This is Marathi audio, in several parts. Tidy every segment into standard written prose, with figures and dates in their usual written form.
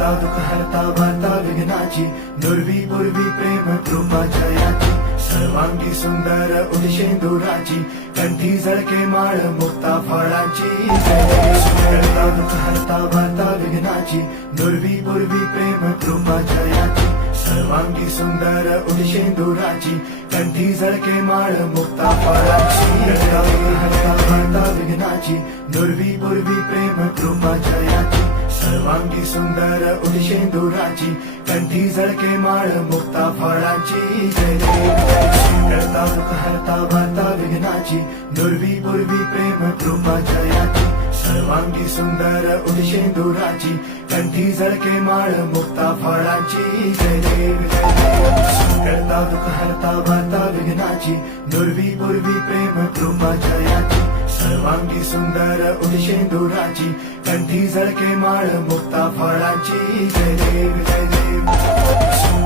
करता दुःख हरता वार्ता विघ्नाची नुरवी पूर्वी प्रेम कृपा जयाची सर्वांगी सुंदर उदिशेंदुराची कंठी झळके माळ मुक्ता फळाची करता दुःख हरता वार्ता विघ्नाची नुरवी पूर्वी प्रेम कृपा जयाची सर्वांगी सुंदर उदिशेंदुराची कंठी झळके माळ मुक्ता फळाची करता दुःख हरता वार्ता विघ्नाची नुरवी पूर्वी प्रेम कृपा जयाची सर्वांगी सुंदर उदिशेंदुराची कंठी झळके माळ मुक्ता फळाची जय देव करता दुःख हरता वार्ता विघ्नाची नुरवी पूर्वी प्रेम कृपा जयाची सर्वांगी सुंदर उदिशेंदुराची कंठी झळके माळ मुक्ता फळाची जय देव करता दुःख हरता वार्ता विघ्नाची नुरवी पूर्वी प्रेम कृपा जयाची सर्वांगी सुंदर उदिशेंदुराची कंठी झळके माळ मुक्ता फळाची जय देव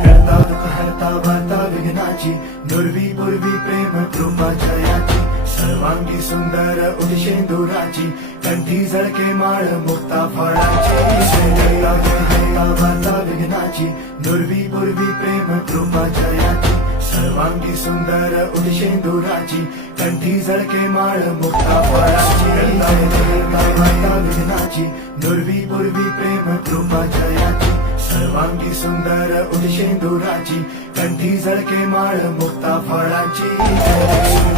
करता दुःख हरता वार्ता विघ्नाची नुरवी पूर्वी प्रेम कृपा जयाची सर्वांगी सुंदर उदिशेंदुराची कंठी झळके माळ मुक्ता फळाची जय देव वार्ता विघ्नाची नुरवी पूर्वी प्रेम कृपा जयाची सर्वांगी सुंदर उदिशेंदुराची कंठी झळके माळ मुक्ता फळाची वार्ता विघ्नाची नुरवी पूर्वी प्रेम कृपा जयाची सर्वांगी सुंदर उदिशेंदुराची कंठी झळके माळ मुक्ता फळाची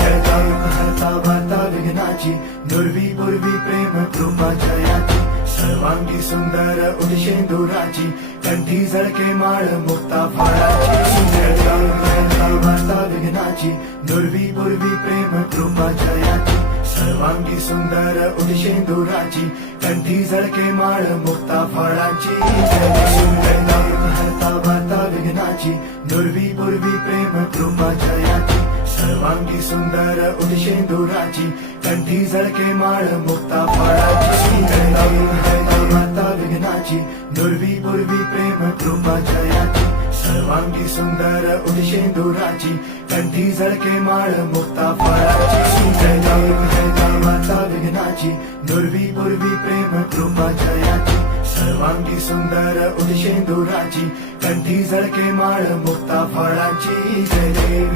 करता दुःख हरता वार्ता विघ्नाची नुरवी पूर्वी प्रेम कृपा जयाची सर्वांगी सुंदर उदिशेंदुराची कंठी झळके माळ मुक्ता फळाची करता दुःख हरता वार्ता विघ्नाची नुरवी पूर्वी प्रेम कृपा जयाची सर्वांगी सुंदर उदिशेंदुराची कंठी झळके माळ मुक्ता फळाची करता दुःख हरता वार्ता विघ्नाची नुरवी पूर्वी प्रेम कृपा जयाची सर्वांगी सुंदर उदिशेंदुराची कंठी झळके माळ मुक्ता फळाची करता दुःख हरता वार्ता विघ्नाची नुरवी पूर्वी प्रेम कृपा जयाची सर्वांगी सुंदर उदिशेंदुराची कंठी झळके माळ मुक्ता फळाची करता दुःख हरता वार्ता विघ्नाची नुरवी पूर्वी प्रेम कृपा जयाची सर्वांगी सुंदर उदिशेंदुराची कंठी झळके माळ मुक्ता फळाची जय देव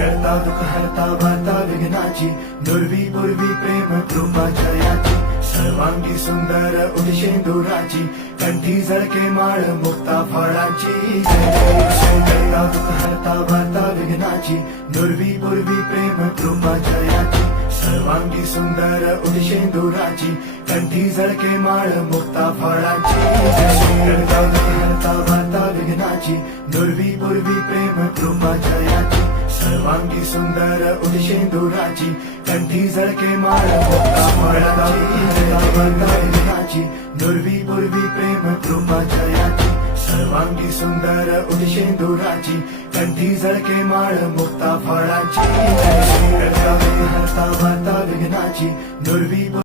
करता दुःख हरता वार्ता विघ्नाची नुरवी पूर्वी प्रेम कृपा जयाची सर्वांगी सुंदर उदिशेंदुराची कंठी झळके माळ मुक्ता फळाची जय देव करता दुःख हरता वार्ता विघ्नाची नुरवी पूर्वी प्रेम कृपा जयाची सर्वांगी सुंदर उदिशेंदुराची कंठी झळके माळ मुक्ता फळाची करता दुःख हरता वार्ता विघ्नाची नुरवी पूर्वी प्रेम कृपा जयाची सर्वांगी सुंदर उदिशेंदुराची कंठी झळके माळ मुक्ता फळाची वार्ता विघ्नाची नुरवी पूर्वी प्रेम कृपा जयाची सर्वांगी सुंदर उदिशेंदुराची कंठी झळके माळ मुक्ता फळाची करता दुःख हरता वार्ता विघ्नाची नुरवी